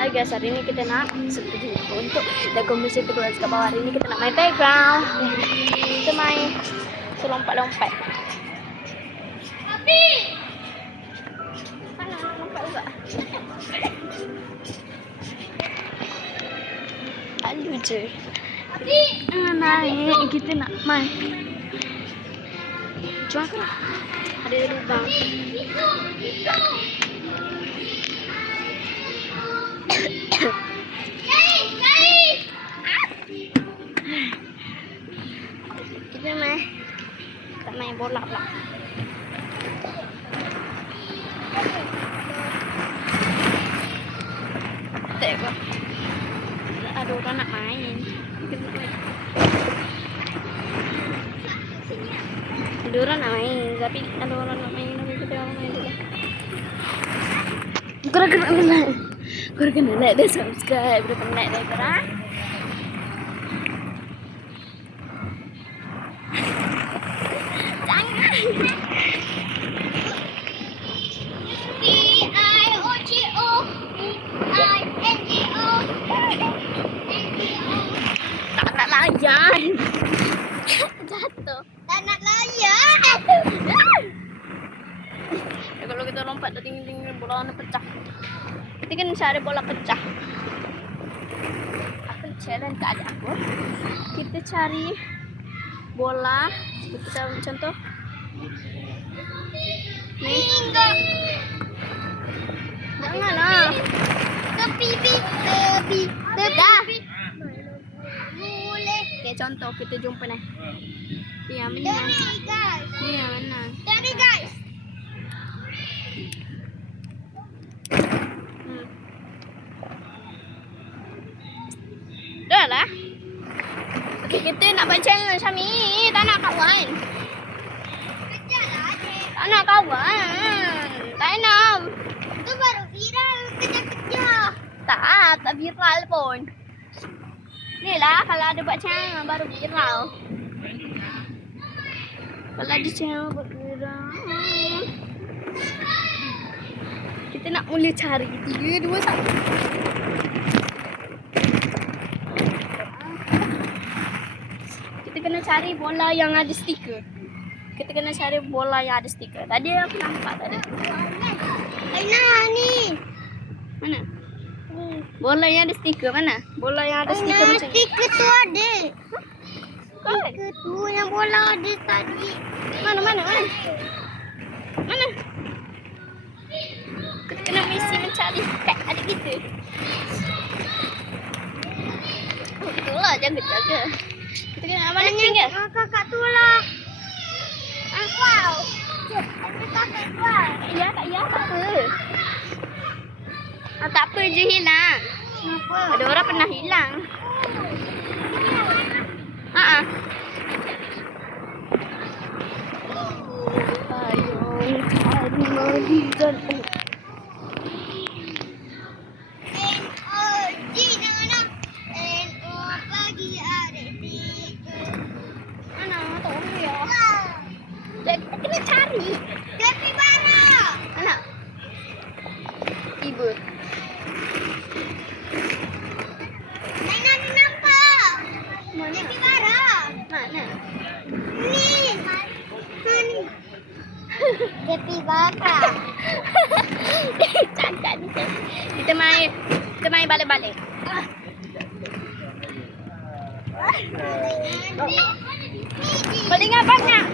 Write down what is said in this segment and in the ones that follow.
Hai guys, hari ini kita nak seperti untuk jaga mesin tu keluar ke bawah. Hari ini kita nak main playground. Kita main selompat-lompat. Tapi mana lompat juga. Alu je. Tapi naik kita nak main. Cuba ke? Ada lubang. Kita main bola pula. Tengok. Ada orang nak main. Ada orang nak main, tapi ada orang nak main, tapi kita orang main dulu. Korang kena like dan subscribe. Berapa like dah korang? Jangan. Tak nak layan. Jatuh. Tak nak layan. Kalau kita lompat dah tinggi-tinggi bola nak pecah. Kita kena cari bola pecah. Apa challenge tak ada aku. Kita cari bola. Kita contoh. Ni. Janganlah. Tepi. Dah. Boleh. Okay, contoh kita jumpa ni. Ni yang mana? Ni yang mana? Jadi guys. Dah lah. Okay, kita nak buat challenge Syami. Tak nak kawan. Tak nak kawan. Tak nak. Itu baru viral. Kejar-kejar. Tak viral pun. Ni lah kalau ada buat channel baru viral. Kalau ada channel buat viral. Kita nak mula cari. 3, 2, 1. Kita kena cari bola yang ada stiker. Kita kena cari bola yang ada stiker. Tadi aku nampak tadi. Mana ni? Mana? Bola yang ada stiker mana? Bola yang ada stiker macam ni. Stiker tu ada. Stiker tu yang bola ada tadi. Mana? Mana? Kita kena misi mencari pet adik kita. Betul lah, jaga. Kita kena mana tinggal? Kakak tu lah. Wow. Ada kakak keluar. Ya, tak apa. Tak apa je hilang. Kenapa? Ada orang pernah hilang. Payung cari malisan. Kita kena cari. Tepi mana? Mana? Ibu. Nana nampak. Mana? Tepi mana? Mana? Ni. Tepi bakar. Cakap ni. Kita main balik-balik. Palingan banyak.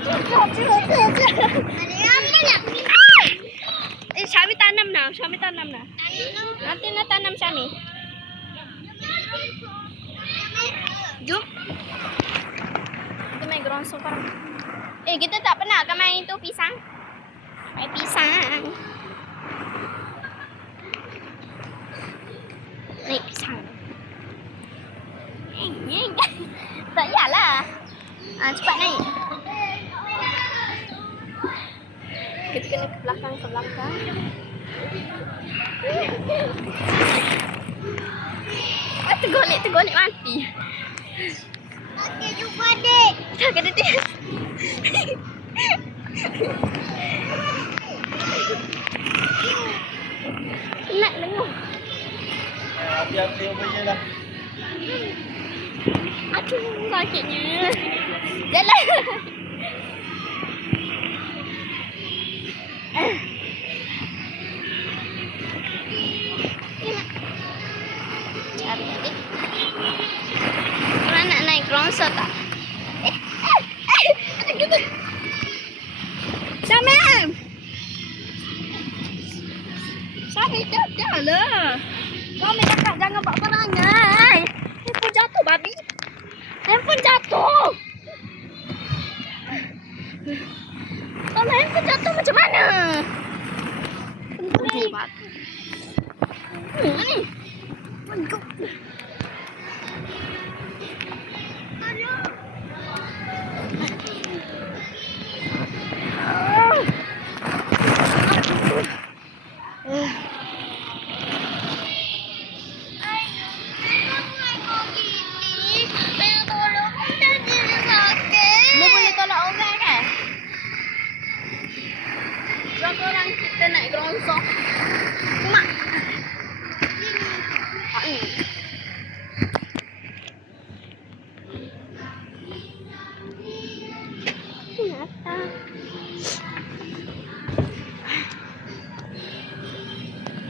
Syami tanam nah. Nanti nak tanam Syami. Jom. Kita main ground sekarang. Kita tak pernah kan main tu pisang. Main pisang. Naik pisang. Tak yalah. Cepat naik. Kita kena ke belakang. Tergolek mati. Okey, jumpa dek. Tak kena dia. Nak dengar. hati-hati ubahnya lah. Aduh, sakitnya. Jalan. Cari adik. Korang nak naik ronso tak? Samem! Samem, dah lah. Kau main dekat, jangan bawa perangai. Handphone jatuh, babi. Handphone jatuh. Kalau handphone jatuh macam mana? Handphone batu. Ni. Mangkuk. Orang kita naik gerongsok. Mak. Kenapa?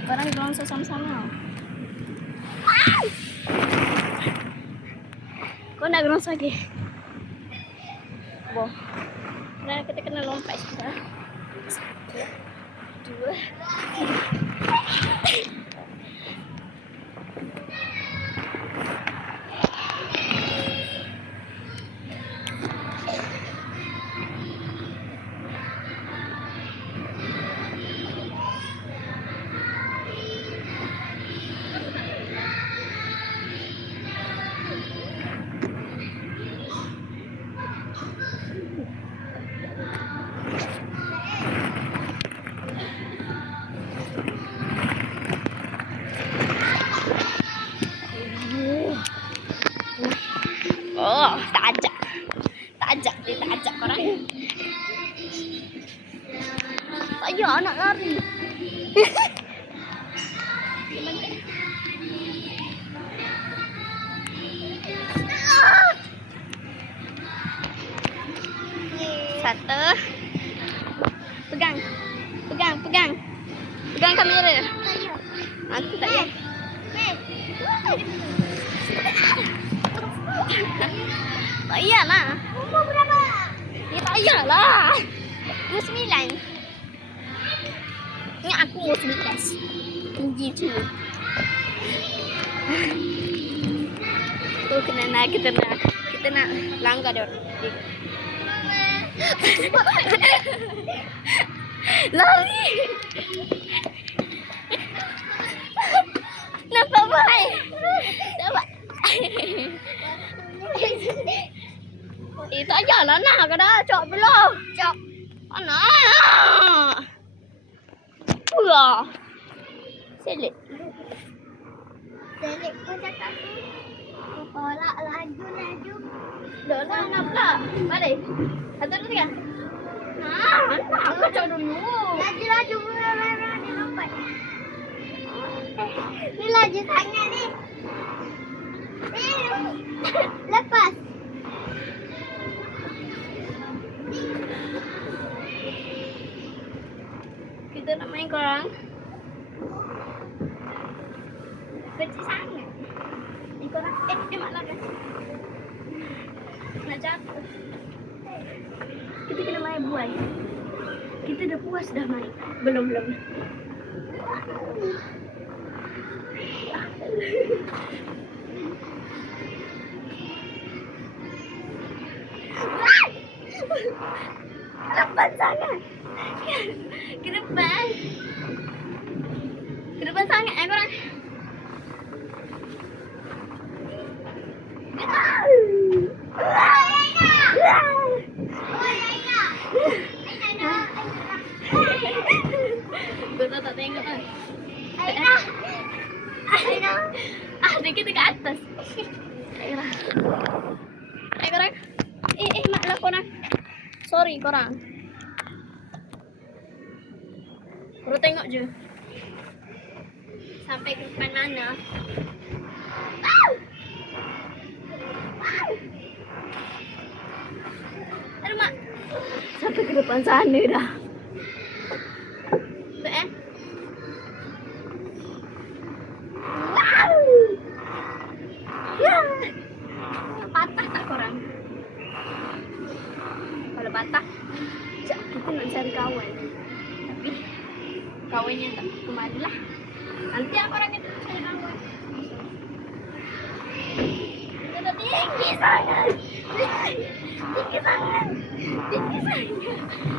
Orang gerongsok sama-sama. Kau nak gerongsok lagi? Boh. Nah, kita kena lompat sekarang. 2 Oh, tak ajak. Tak ajak dia, tak ajak korang. Tak payah nak lari. Satu. Pegang. Pegang, pegang. Pegang kamera. Aku tak payah. Tak payahlah. Umur berapa? Ya tak payahlah. 29. Ni aku umur 19. Tinggi tu. Tu kena nak, kita nak langgar dia orang. Lari. Nampak baik. Nampak. Tak payahlah nak ke dah. Cok belum. Cok. Anak. Wah. Selit. Selit pun cakap tu. Tolak laju. Dah lah nak pula. Balik. Satu, dua, tiga. Nak kacau dulu. Laju. Berani lompat. Ni laju sangat ni. Lepas. Kita nak main korang. Kecil sangat. Ni korang. Dia mak lah kan. Nak jatuh. Kita kena main buai. Kita dah puas dah main. Belum. Lambat sangat. Ke depan. Ke depan sangat korang. Kau tak tengok kan? Aina. Ada kita ke atas. Ayolah. Ayo korang. Mak lah korang. Sorry korang. Korang tengok je. sampai ke depan mana? Aduh, Mak. Sampai ke depan sana dah. Betul Ya. Patah tak korang? Kalau patah, sekejap kita nak cari kawan. Tapi kawannya tak kemari lah. Nanti korang kena cari kawan. Kita dah tinggi sangat. Tinggi sangat. Tinggi sangat.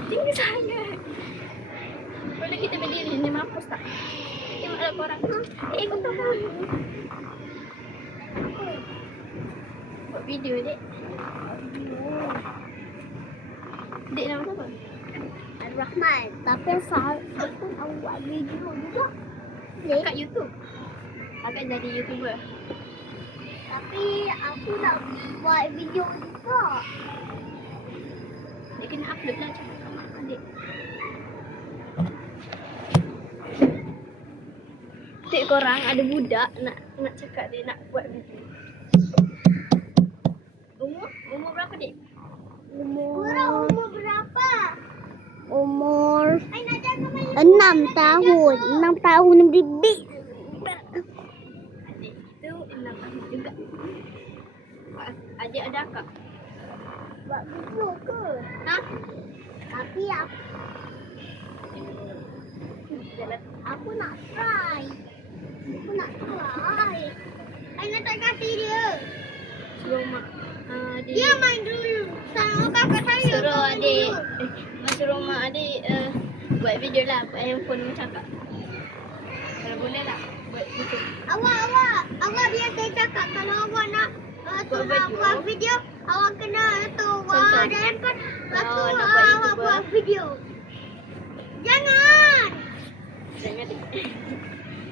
Tinggi sangat. Boleh kita berdiri ni, mampus tak? Tengoklah korang. Ikut korang. Buat video, Dek. Dek nama siapa? Rahman. Tapi aku nak buat video juga. Kat YouTube. Kakak jadi YouTuber. Tapi aku nak buat video juga. Dia kena upload lah cakap kat mak adik. Dek korang ada budak nak cakap dia nak buat video. Umur berapa, Dek? Kurang umur berapa? Umur Ay, nak jaga main. 6 tahun. 6 tahun lebih. Adik itu 6 tahun juga. Adik ada akak? Buat video ke? Hah? Tapi Jalan. aku nak try. Aku nak try. Ay, nak tak kasih dia. Suruh mak. Adik. Dia main dulu. Sama kakak saya. Suruh kau main adik. dulu. Suruh mak adik buat video lah. Buat handphone cakap. Kalau boleh lah. Buat YouTube. Awak biar saya cakap kalau awak nak buat video, awak kena tu Contoh. ada handphone. Lepas tu Oh, nak buat awak YouTuber. buat video. Jangan. Jangan, Dek.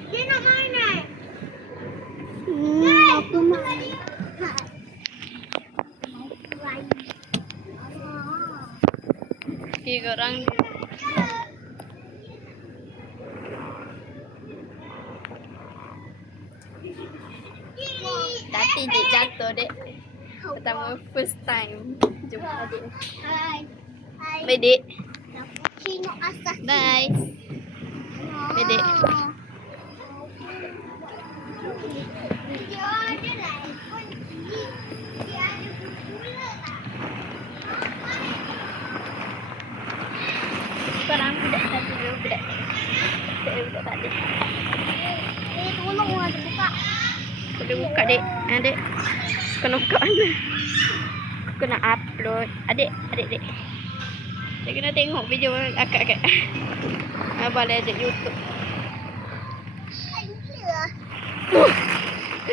Dia nak main Aku nak. Okay, korang. Tadi Dek jatuh, Dek. Pertama first time jumpa adik. Hai. Bye, Dek. Cappuccino asas. Bye. Bye, Dek. Dia ada lah handphone ni. Dia ada gula lah. Korang budak tadi dulu, budak. Budak tadi. Tolong ada buka. Boleh buka, Dek. Dek. Kena buka mana? Kena upload. Adik, Dek. Dia kena tengok video akak-akak. Boleh ada YouTube.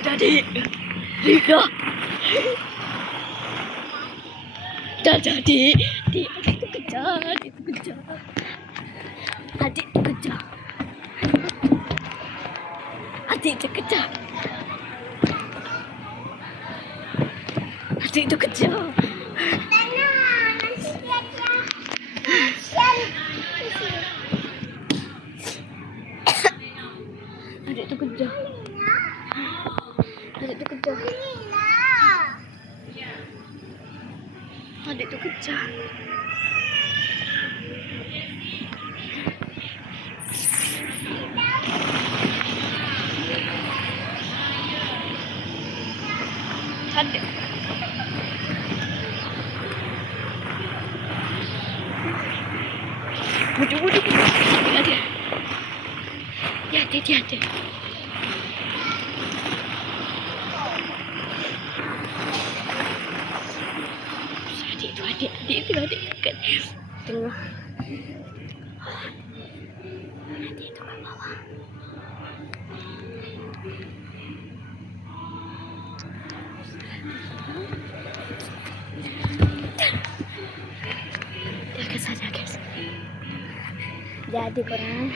Dah, Dek. Dah. Dah, Dek. Dek, adik tu kejar. Adik tu kejar. Adik tu kejar. Adik tu kejar. Adik tu kejar. Adik tu kejar. Adik tu kejar. Adik tu kejar. Adik. Bujuk. Ada. Dia ada. Adik tu kat tengah. Adik tu kat bawah. Dia akan sadar, guys. Jadi korang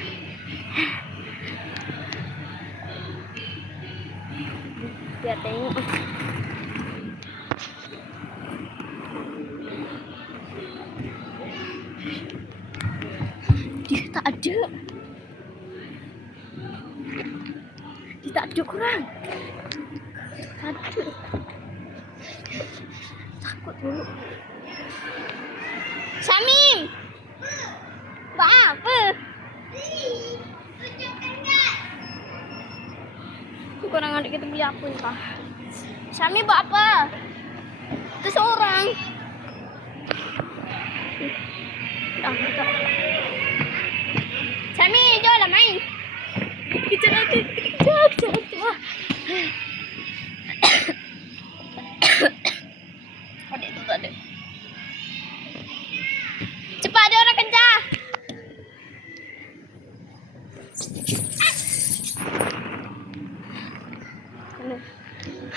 biar tengok. Dia tak ada. korang. Aduh. Takut dulu. Syamim. Buat apa? Kurang adik kita beli apa entah. Syamim buat apa? Itu seorang. Kita. Syamim, jom lah main. Kejar adik. Kejar. Adik tu tak ada. Cepat, ada orang kejar.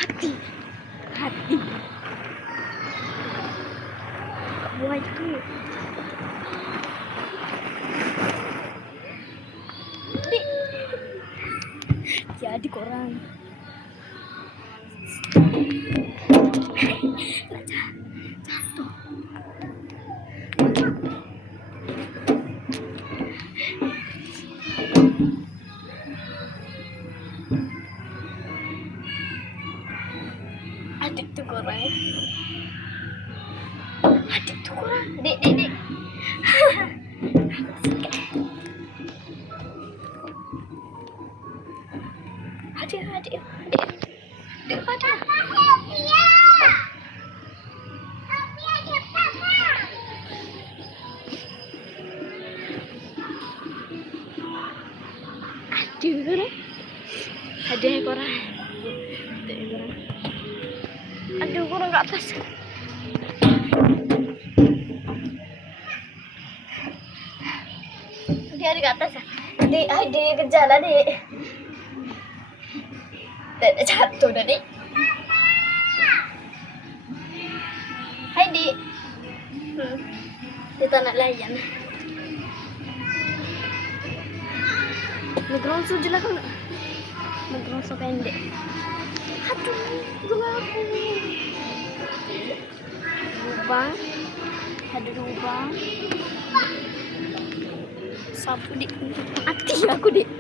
Hati. Kak buai tu. Adik. Jadi korang. Jatuh. Adik tu korang. Dek. Adik. Dek ada. Ada korang. Aduh, korang kat atas. Dia ada kat atas. Adik kejar lah, Dek. Dah jatuh dah, Dek. Hai, Dek. Dia tak nak layan. Ngeronso je lah kau nak. Ngeronso pendek. Aduh, tolong aku. Lubang. Ada lubang. Sapu, Dek. Mati aku, Dek.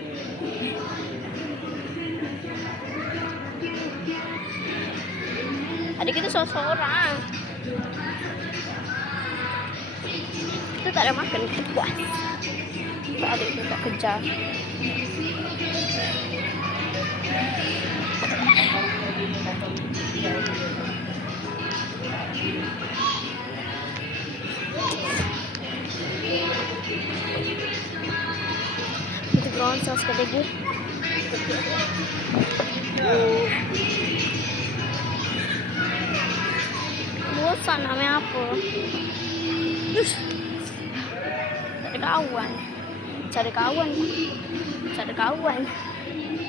Adik kita seorang. Kita tak ada makan, kita puas. Adik kita tak kejar. Kita beronsos ke lagi. Bosan namanya apa? Tak ada kawan. Cari kawan.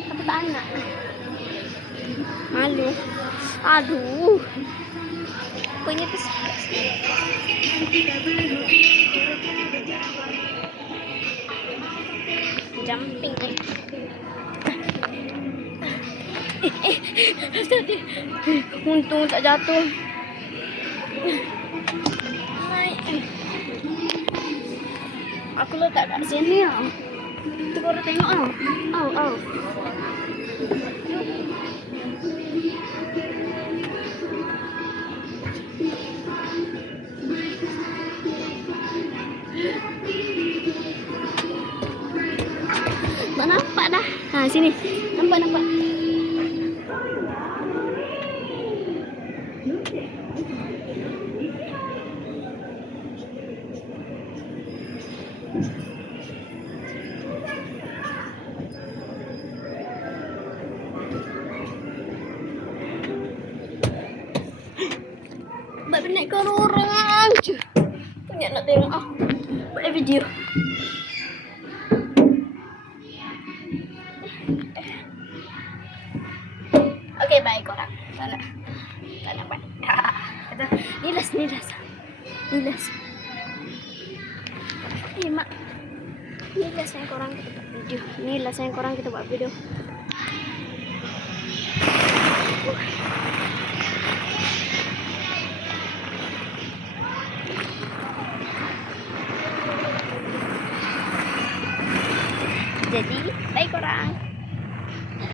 Tapi tak nak. Malu. Aduh. Punya tu jumping ni. Untung tak jatuh. Aku letak kat sini lah. Tu korang tengok lah. Au. Tak nampak dah. Ha, sini. Nampak. Buat benak kau orang je. Punya nak tengok ah. Buat video. Okay, bye korang. Tak nak buat. Kata, nilas. Mak. Nilas yang korang kita buat video.